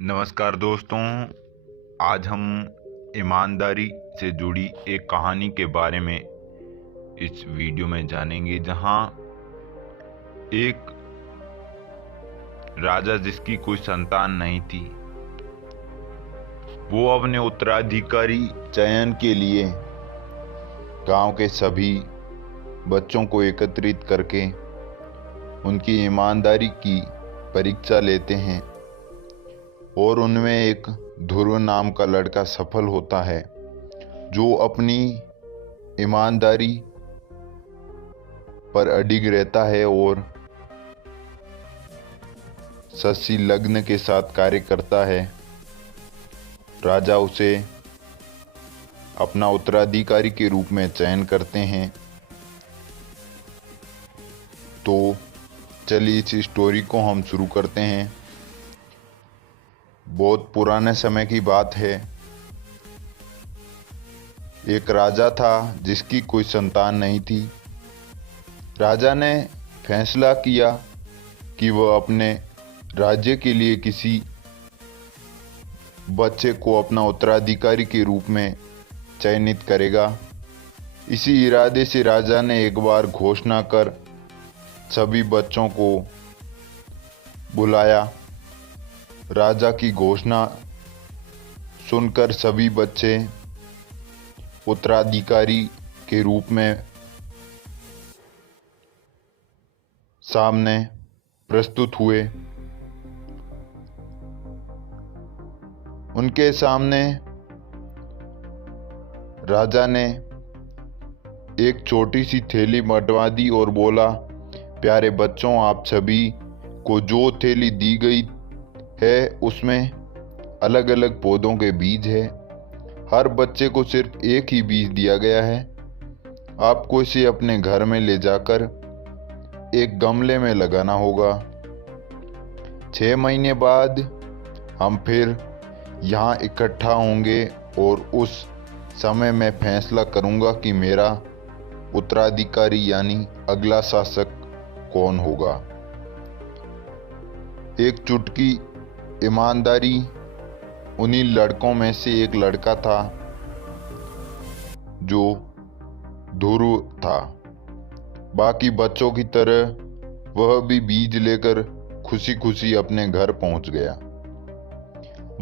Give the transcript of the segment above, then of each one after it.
नमस्कार दोस्तों। आज हम ईमानदारी से जुड़ी एक कहानी के बारे में इस वीडियो में जानेंगे, जहां एक राजा जिसकी कोई संतान नहीं थी, वो अपने उत्तराधिकारी चयन के लिए गांव के सभी बच्चों को एकत्रित करके उनकी ईमानदारी की परीक्षा लेते हैं और उनमें एक ध्रुव नाम का लड़का सफल होता है, जो अपनी ईमानदारी पर अडिग रहता है और सच्ची लगन के साथ कार्य करता है। राजा उसे अपना उत्तराधिकारी के रूप में चयन करते हैं। तो चलिए इस स्टोरी को हम शुरू करते हैं। बहुत पुराने समय की बात है। एक राजा था जिसकी कोई संतान नहीं थी। राजा ने फैसला किया कि वह अपने राज्य के लिए किसी बच्चे को अपना उत्तराधिकारी के रूप में चयनित करेगा। इसी इरादे से राजा ने एक बार घोषणा कर सभी बच्चों को बुलाया। राजा की घोषणा सुनकर सभी बच्चे उत्तराधिकारी के रूप में सामने प्रस्तुत हुए। उनके सामने राजा ने एक छोटी सी थैली मटवा दी और बोला, प्यारे बच्चों, आप सभी को जो थैली दी गई है उसमें अलग अलग पौधों के बीज है। हर बच्चे को सिर्फ एक ही बीज दिया गया है। आपको इसे अपने घर में ले जाकर एक गमले में लगाना होगा। 6 महीने बाद हम फिर यहाँ इकट्ठा होंगे और उस समय मैं फैसला करूँगा कि मेरा उत्तराधिकारी यानी अगला शासक कौन होगा। एक चुटकी ईमानदारी उन्हीं लड़कों में से एक लड़का था जो ध्रुव था। बाकी बच्चों की तरह वह भी बीज लेकर खुशी खुशी अपने घर पहुंच गया।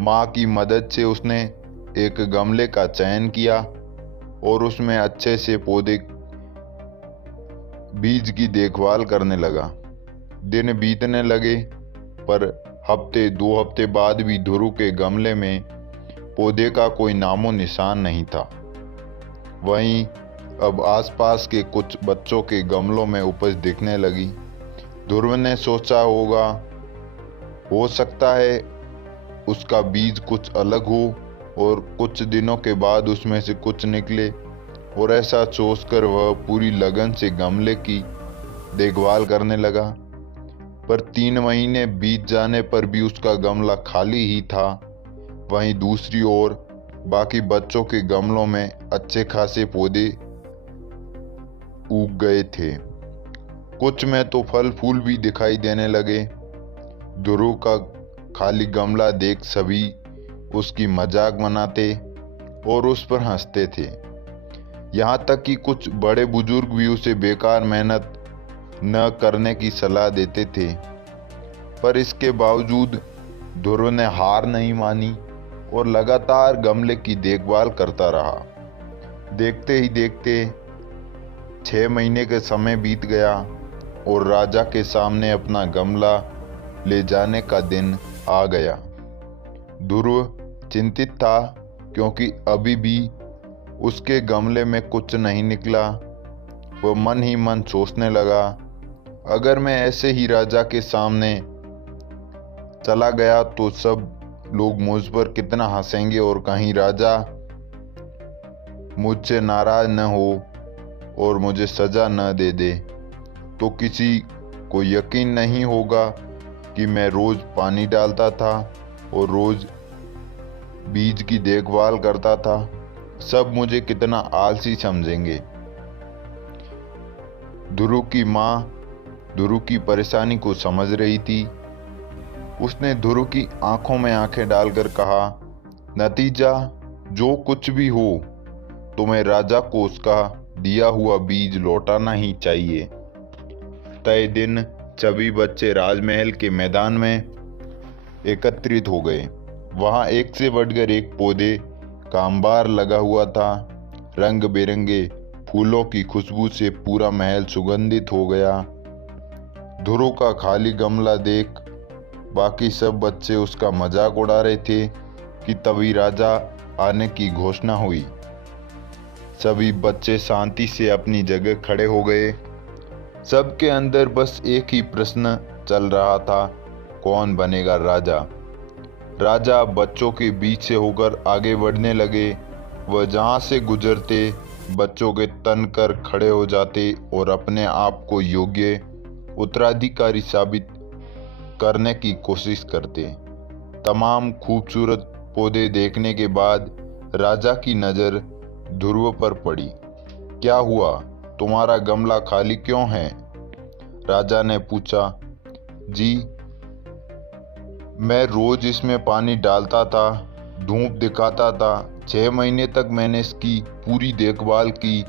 माँ की मदद से उसने एक गमले का चयन किया और उसमें अच्छे से पौधे बीज की देखभाल करने लगा। दिन बीतने लगे, पर हफ्ते 2 हफ्ते बाद भी ध्रुव के गमले में पौधे का कोई नामो निशान नहीं था। वहीं अब आसपास के कुछ बच्चों के गमलों में उपज दिखने लगी। ध्रुव ने सोचा होगा, हो सकता है उसका बीज कुछ अलग हो और कुछ दिनों के बाद उसमें से कुछ निकले, और ऐसा सोचकर वह पूरी लगन से गमले की देखभाल करने लगा। पर 3 महीने बीत जाने पर भी उसका गमला खाली ही था। वहीं दूसरी ओर बाकी बच्चों के गमलों में अच्छे खासे पौधे उग गए थे। कुछ में तो फल फूल भी दिखाई देने लगे। ध्रुव का खाली गमला देख सभी उसकी मजाक बनाते और उस पर हंसते थे। यहाँ तक कि कुछ बड़े बुजुर्ग भी उसे बेकार मेहनत न करने की सलाह देते थे। पर इसके बावजूद ध्रुव ने हार नहीं मानी और लगातार गमले की देखभाल करता रहा। देखते ही देखते 6 महीने का समय बीत गया और राजा के सामने अपना गमला ले जाने का दिन आ गया। ध्रुव चिंतित था क्योंकि अभी भी उसके गमले में कुछ नहीं निकला। वह मन ही मन सोचने लगा, अगर मैं ऐसे ही राजा के सामने चला गया तो सब लोग मुझ पर कितना हंसेंगे, और कहीं राजा मुझसे नाराज न हो और मुझे सजा न दे दे तो किसी को यकीन नहीं होगा कि मैं रोज पानी डालता था और रोज बीज की देखभाल करता था। सब मुझे कितना आलसी समझेंगे। ध्रुव की माँ ध्रुव की परेशानी को समझ रही थी। उसने ध्रुव की आंखों में आंखें डालकर कहा, नतीजा जो कुछ भी हो, तुम्हें राजा को उसका दिया हुआ बीज लौटाना ही चाहिए। तय दिन सभी बच्चे राजमहल के मैदान में एकत्रित हो गए। वहां एक से बढ़कर एक पौधे का अंबार लगा हुआ था। रंग बिरंगे फूलों की खुशबू से पूरा महल सुगंधित हो गया। ध्रुव का खाली गमला देख बाकी सब बच्चे उसका मजाक उड़ा रहे थे कि तभी राजा आने की घोषणा हुई। सभी बच्चे शांति से अपनी जगह खड़े हो गए। सबके अंदर बस एक ही प्रश्न चल रहा था, कौन बनेगा राजा। राजा बच्चों के बीच से होकर आगे बढ़ने लगे। वह जहां से गुजरते बच्चों के तन कर खड़े हो जाते और अपने आप को योग्य उत्तराधिकारी साबित करने की कोशिश करते। तमाम खूबसूरत पौधे देखने के बाद राजा की नज़र ध्रुव पर पड़ी। क्या हुआ, तुम्हारा गमला खाली क्यों है? राजा ने पूछा। जी, मैं रोज इसमें पानी डालता था, धूप दिखाता था। 6 महीने तक मैंने इसकी पूरी देखभाल की,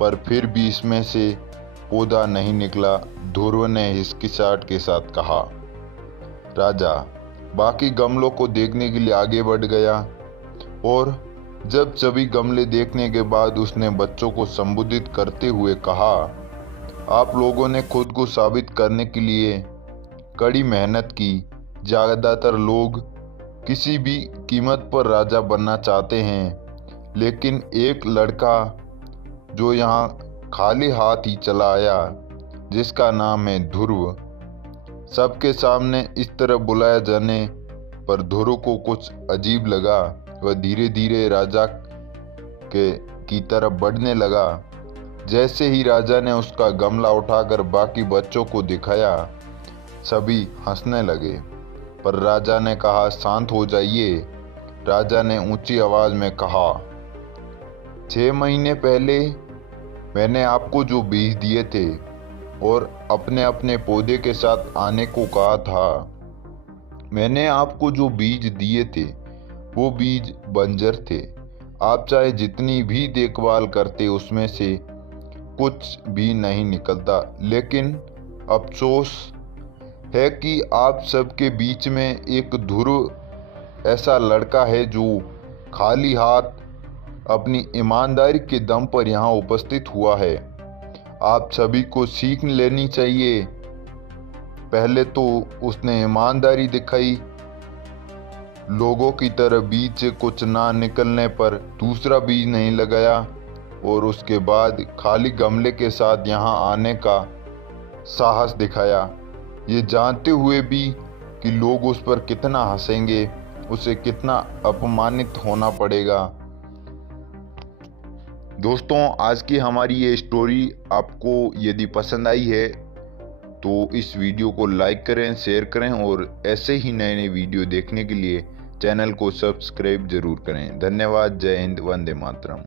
पर फिर भी इसमें से पौधा नहीं निकला, ध्रुव ने हिचकिचाहट के साथ कहा। राजा बाकी गमलों को देखने के लिए आगे बढ़ गया और जब सभी गमले देखने के बाद उसने बच्चों को संबोधित करते हुए कहा, आप लोगों ने खुद को साबित करने के लिए कड़ी मेहनत की। ज़्यादातर लोग किसी भी कीमत पर राजा बनना चाहते हैं, लेकिन एक लड़का जो यहाँ खाली हाथ ही चला आया, जिसका नाम है ध्रुव, सबके सामने इस तरह बुलाया जाने पर ध्रुव को कुछ अजीब लगा। वह धीरे धीरे राजा की तरफ बढ़ने लगा। जैसे ही राजा ने उसका गमला उठाकर बाकी बच्चों को दिखाया, सभी हंसने लगे, पर राजा ने कहा, शांत हो जाइए। राजा ने ऊंची आवाज में कहा, 6 महीने पहले मैंने आपको जो बीज दिए थे और अपने अपने पौधे के साथ आने को कहा था, मैंने आपको जो बीज दिए थे वो बीज बंजर थे। आप चाहे जितनी भी देखभाल करते उसमें से कुछ भी नहीं निकलता। लेकिन अफसोस है कि आप सबके बीच में एक ध्रुव ऐसा लड़का है जो खाली हाथ अपनी ईमानदारी के दम पर यहाँ उपस्थित हुआ है। आप सभी को सीख लेनी चाहिए। पहले तो उसने ईमानदारी दिखाई, लोगों की तरह बीज से कुछ ना निकलने पर दूसरा बीज नहीं लगाया, और उसके बाद खाली गमले के साथ यहाँ आने का साहस दिखाया, ये जानते हुए भी कि लोग उस पर कितना हंसेंगे, उसे कितना अपमानित होना पड़ेगा। दोस्तों, आज की हमारी ये स्टोरी आपको यदि पसंद आई है तो इस वीडियो को लाइक करें, शेयर करें और ऐसे ही नए नए वीडियो देखने के लिए चैनल को सब्सक्राइब जरूर करें। धन्यवाद। जय हिंद, वंदे मातरम।